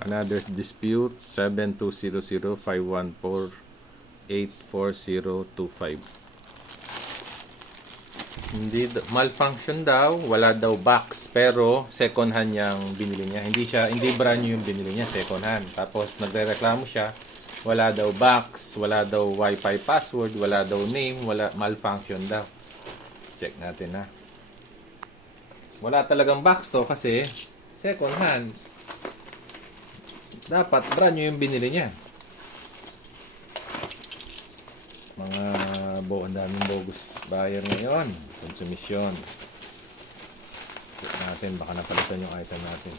Another dispute, 7200-514-84025. Hindi malfunction daw, wala daw box, pero second hand yung binili niya. Hindi brand new yung binili niya, second hand. Tapos nagrereklamo siya, wala daw box, wala daw wifi password, wala daw name, wala, malfunction daw. Check natin na. Wala talagang box to kasi second hand. Dapat brand new yung binili niya. Mga ang daming bogus buyer ngayon. Konsumisyon. Check natin, baka napalitan yung item natin.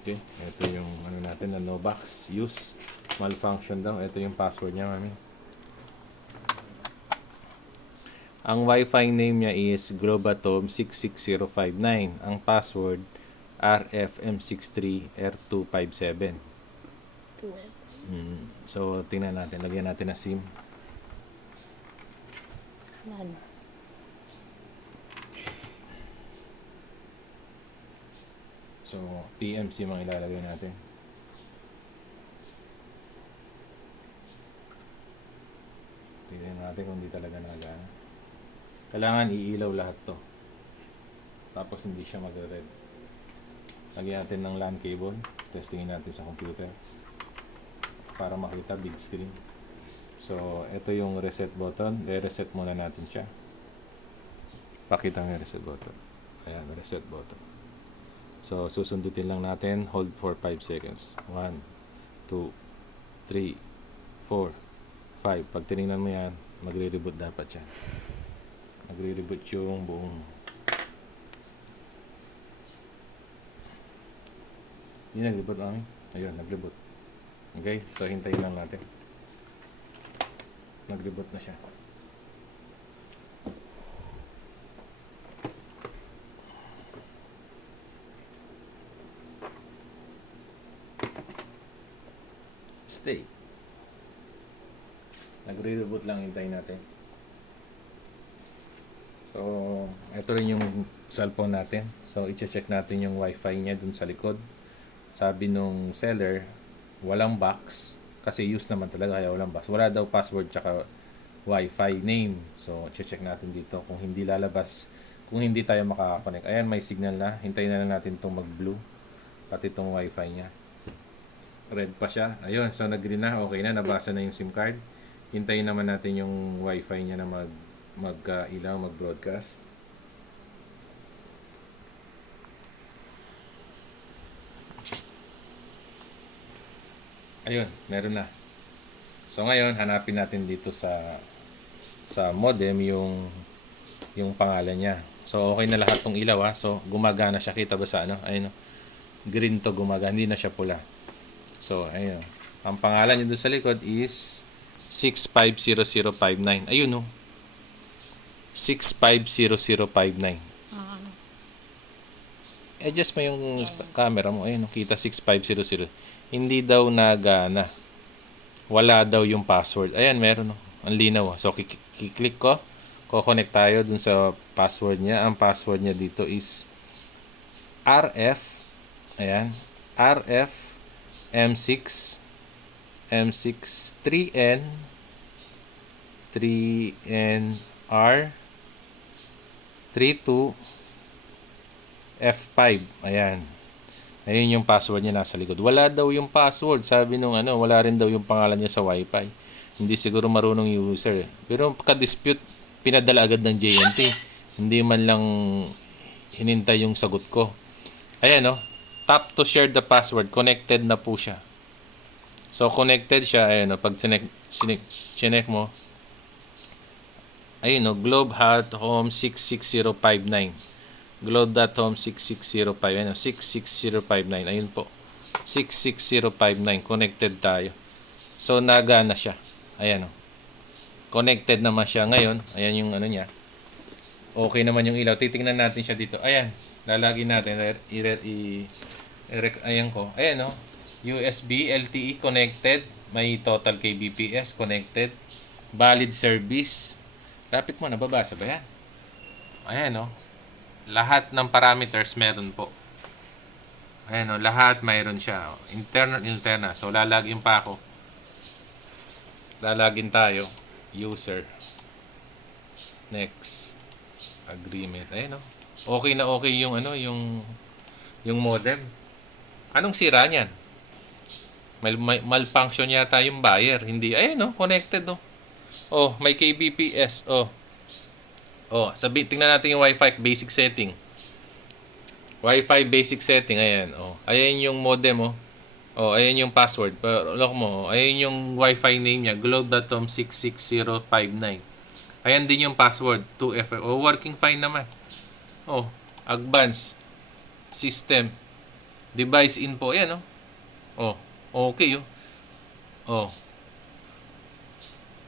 Okay, ito yung ano natin na no box use. Malfunction daw. Ito yung password niya, mami. Ang Wi-Fi name niya is Globatom 66059. Ang password RFM63R257. So, tingnan natin. Lagyan natin na SIM. So, TMC mga ilalagay natin. Tingnan natin kung hindi talaga nagana. Kailangan iilaw lahat to. Tapos hindi siya magre-red. Lagyan natin ng LAN cable. Testingin natin sa computer. Para makita big screen. So, ito yung reset button. Re-reset muna natin siya. Pakita ng reset button. Ayan, reset button. So, susundutin lang natin. Hold for 5 seconds. 1, 2, 3, 4, 5. Pag tinignan mo yan, magre-reboot dapat yan. Magre-reboot yung buong. Hindi nag-reboot kami. Ayun, nag-reboot. Okay, so hintayin lang natin. Nag-reboot na siya. Stay. Nagre-reboot lang, hintayin natin. So, ito rin yung cellphone natin. So, i-check natin yung wifi niya dun sa likod. Sabi nung seller, walang box. Kasi use naman talaga, kaya walang box. Wala daw password tsaka wifi name. So, check natin dito kung hindi lalabas. Kung hindi tayo makakakonect. Ayan, may signal na. Hintayin na lang natin itong mag-blue. Pati itong wifi niya. Red pa siya. Ayun, so nag-green na. Okay na, nabasa na yung SIM card. Hintayin naman natin yung wifi niya na mag-ilaw, mag-broadcast. Ayun, meron na. So ngayon, hanapin natin dito sa modem yung pangalan niya. So okay na lahat tong ilaw ha. So gumagana siya, kita ba sa ano? Ayun, green to gumagana, hindi na siya pula. So ayun. Ang pangalan niya doon sa likod is 650059. Ayun no. 650059. Adjust mo yung camera mo. Ayun, kita 6500. Hindi daw nagana. Wala daw yung password. Ayan, meron. No? Ang linaw. So, kiklik ko. Ko-connect tayo dun sa password niya. Ang password niya dito is RF. Ayan. RF M6 M6 3N 3NR 32 F5. Ayan. Ayun yung password niya nasa likod. Wala daw yung password. Sabi nung wala rin daw yung pangalan niya sa Wi-Fi. Hindi siguro marunong user. Pero ka-dispute, pinadala agad ng JNT. Hindi man lang hinintay yung sagot ko. Ayan no. Tap to share the password. Connected na po siya. So connected siya. Ayan no. Pag chinek mo. Ayun no. Globe.home 66059. Globe.home 6605. Ano, 66059. Ayun po. 66059. Connected tayo. So, nagana siya. Ayan o. Connected naman siya ngayon. Ayan yung ano niya. Okay naman yung ilaw. Titingnan natin siya dito. Ayan. Lalagin natin. Ayan ko. Ayan o. USB, LTE connected. May total kbps connected. Valid service. Lapit mo. Nababasa ba yan? Ayan o. Lahat ng parameters meron po. Ayan o, lahat mayroon siya. O. Internal, interna. So, lalagin pa ako. Lalagin tayo. User. Next. Agreement. Ayan o. Okay na okay yung ano, yung modem. Anong sira niyan? Malfunction yata yung buyer. Hindi. Ayan o, connected o. Oh, may kbps. Oh. Oh, tingnan natin yung Wi-Fi basic setting. Wi-Fi basic setting, ayan. Oh, ayan yung modem, oh. Oh, ayan yung password. Pero look mo, ayan yung Wi-Fi name niya, globe.tom66059. Ayan din yung password, 2F. Oh, working fine naman. Oh, advanced system device info, ayan, oh. Oh, okay, oh. Oh.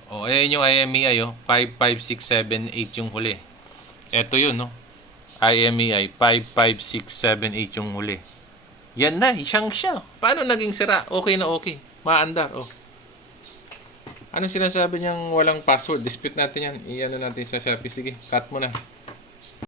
Oh, ayan yung IMEI, oh. 55678 yung huli. Ito yun, no? IMEI 55678 yung huli. Yan na, siyang siya. Paano naging sira? Okay na okay. Maandar, oh. Ano sinasabi niyang walang password? Dispute natin yan. I-ano natin sa Shopee. Sige, cut mo na.